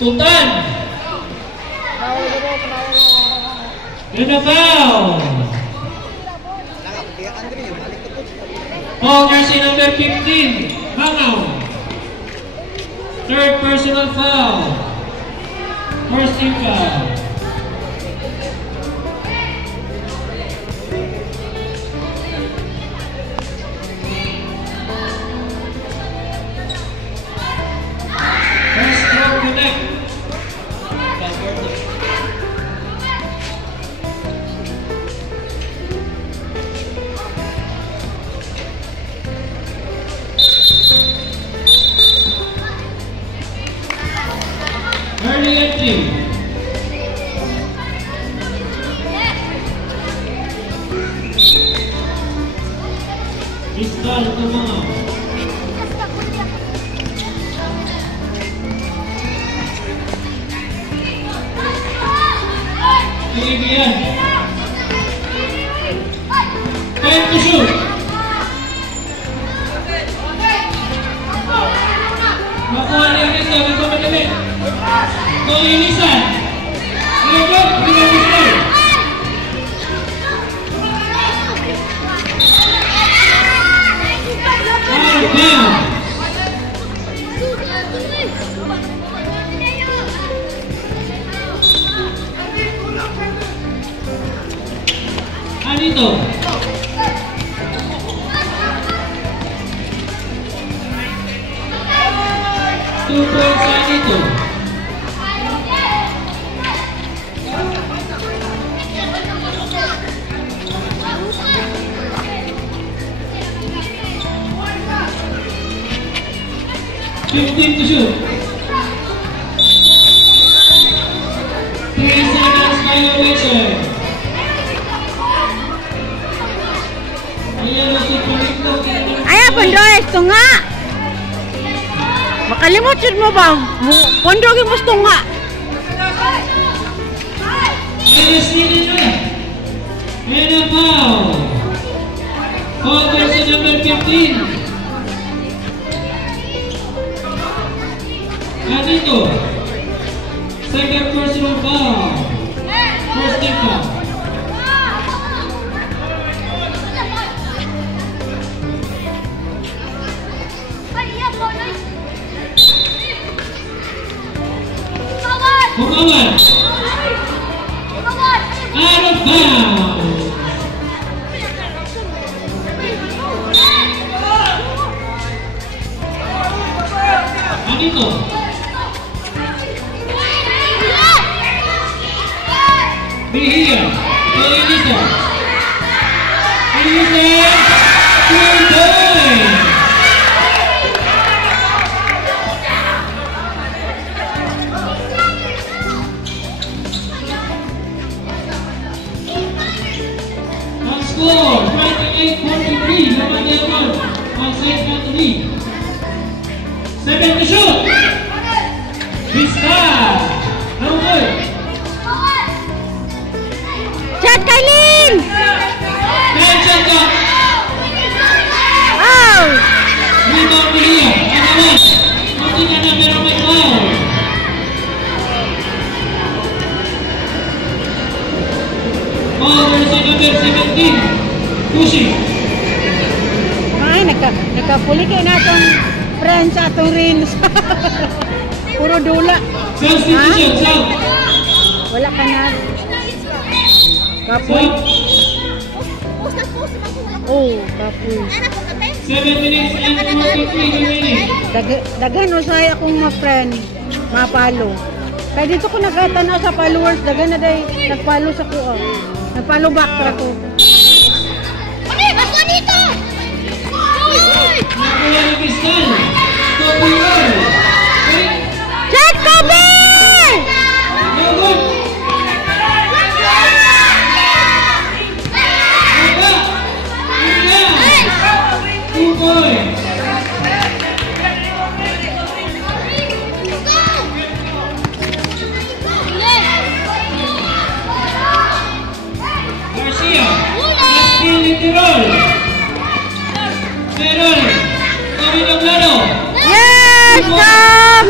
Tutan. Yun na foul. Foul jersey number 15, Mangaw. Third personal foul. First team foul. First throw connect. Early entry. Crystal to mga. Kaibigan. Time to shoot. Makuha niya nito. Nito madali. Lilisan. Lagod. Pinag-isay. Out of bounds. Anito. 2 points Anito. Fifteen to shoot. 3 seconds violation. Ayan, Pondoy, tunga. Makalimot yun mo ba? Pondogin mo tunga. Ayos nila na. And a foul. Foul person number 15. Anito. Second personal foul. First team foul. Kumawan. Out of bounds. Anito. Bihia. Elisa. Elisa. 2 points. Score 28-43. Lawan Diamond. On side not to lead. 7 to shoot. Vista. No good. Shot, Kailin! Kyle shot ka. Oh! Rebound Bihia. Anawan. Kunti ka na pero may foul. Foul versus number 17. Pushing. Ay, nagkapuli kayo na itong friends sa itong reels. Puro dula. Substitution. South. Wala ka na. Kapoy. Oh, kapoy. 7 minutes and 43 remaining. Daghan usay akong ma-friend, mapalo. Kaya dito ko nagkatanaw sa followers, daghan na day nagpalo sa kuha. Nagpalo back tra ko. Ano? Baso dito! Nakuha ni Crystal. Kobe Earl. Shot, Kobe! No good. Wala. 2 points. Garcia. Nastil ni Tirol. Tirol. Kami Noblado. Yes, Tom!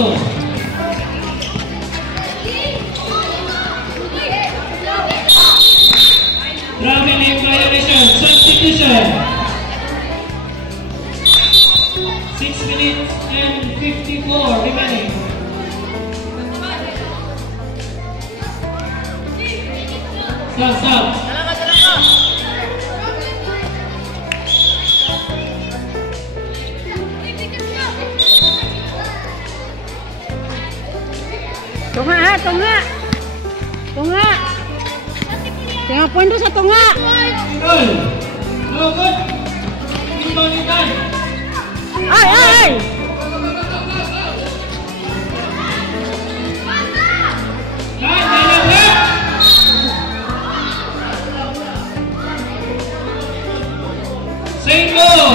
Quinto. Traveling violation. Substitution. 6 minutes and 54 remaining. Stop. Tunga ha, tunga. Tunga. Tengah poin tu sa tunga. Goal. No good. Imbalikan. Ay. Single.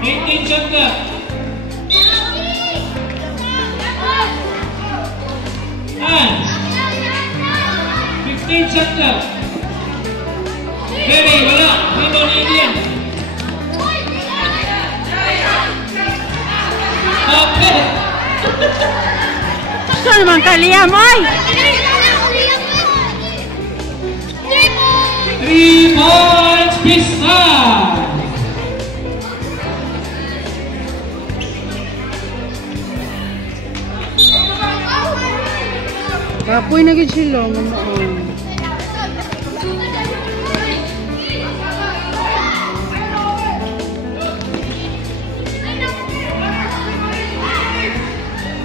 18 shot ka. And 15 shot ka. Ready, wala. Window ni Indian. Okay. Gusto naman kaliyam, oy. 3 points, Pista. Kapoy na gid sila, mamuon.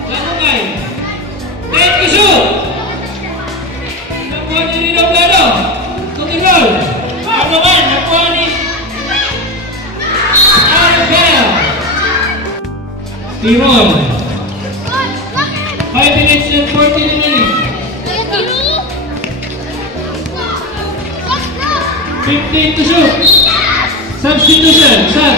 Langungay. Take the shoot. Nakuha ni Rino Plano. Tutingol. Nakuha ni Arabel. Tirol. 5 minutes and 40 remaining. 15 to shoot. Substitution. Shot.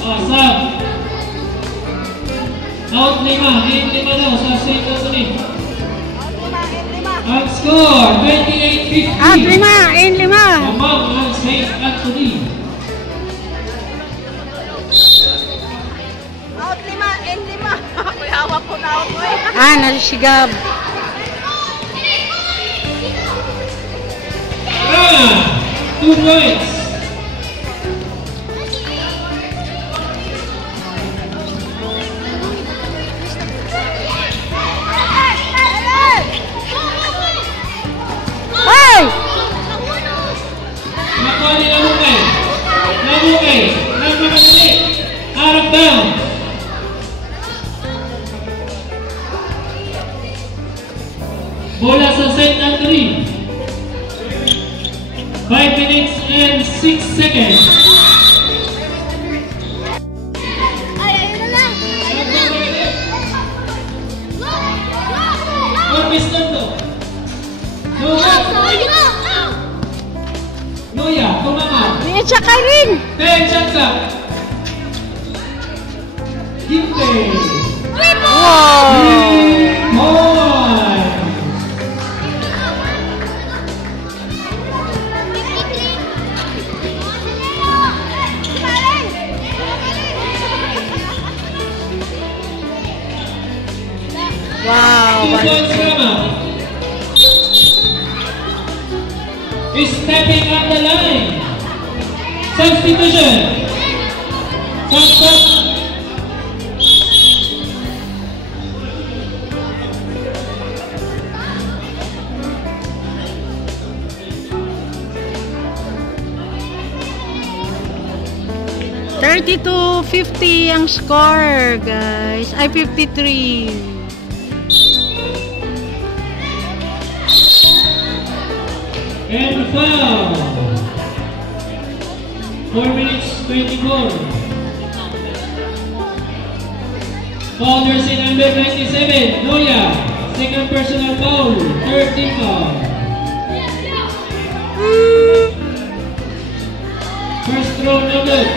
Sub. Out 5. In 5 daw sa St. Anthony. Ang score, 28-50. Out 5, in 5. Among ang St. Anthony. Out 5, in 5. May hawak ko na out mo eh. Nasisigab. Rama, 2 points. Hey! Nakuha ni Langungay. Nagmamadali. Out of bounds. Bola sa St. Anthony. 5 minutes and 6 seconds. Ay, ayun na lang. Or piston to. Noya, tumama. Niya siya kay rin. 10 shots up. Ginte. Wow! 3 points. Wow! 2 points Rama. Stepping on the line. Substitution. $32.50 ang score, guys. Ay, 53. And foul. 4 minutes 24. Foul jersey number 97, Noya. Second personal foul, 3rd team foul. First throw no good.